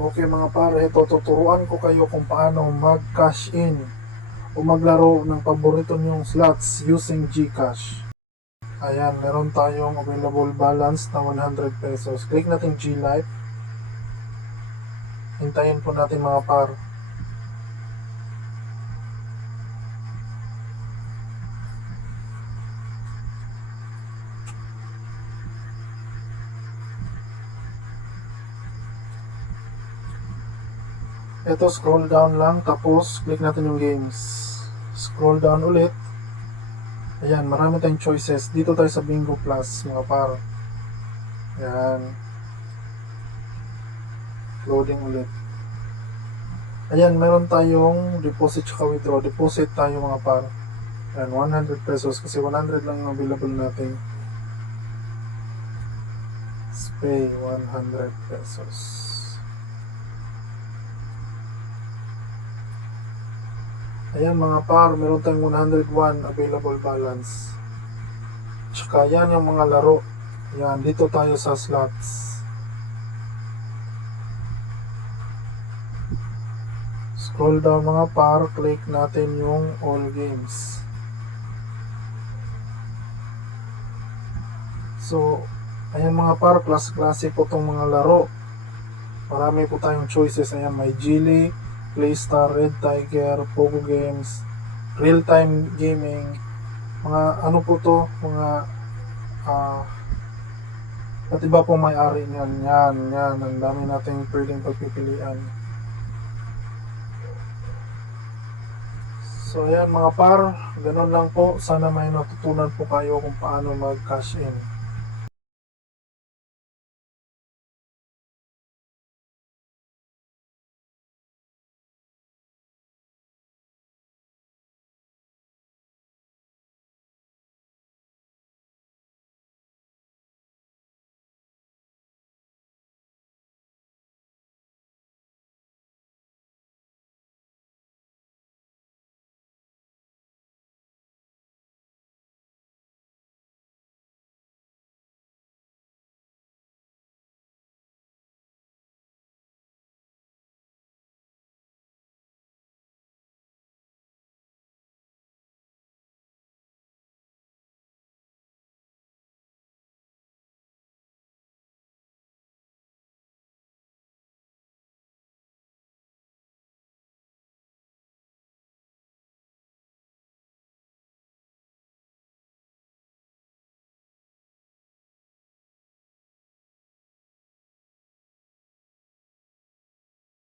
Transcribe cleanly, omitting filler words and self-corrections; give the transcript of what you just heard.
Okay mga pare, ito tuturuan ko kayo kung paano mag-cash in o maglaro ng paborito nyong slots using GCash. Ayan, meron tayong available balance na 100 pesos. Click natin GLive. Hintayin po natin mga par. Ito, scroll down lang, tapos click natin yung games. Scroll down ulit. Ayan, marami tayong choices. Dito tayo sa Bingo Plus mga par. Ayan, loading ulit. Ayan, meron tayong deposit at withdraw. Deposit tayo mga par. Ayan, 100 pesos kasi 100 lang available natin. Pay 100 pesos. Ayan mga par, meron tayong 101 available balance. Tsaka yan yung mga laro. Yan, dito tayo sa slots. Scroll down mga par, click natin yung all games. So, ayan mga par, klase po itong mga laro. Marami po tayong choices. Ayan, may Geely, Playstar, Red Tiger, Pogo Games, Real Time Gaming, mga ano po to, mga at iba po may-ari niyan. Yan, ang dami nating pwedeng pagpipilian. So ayan mga par, ganun lang po. Sana may natutunan po kayo kung paano mag-cash in.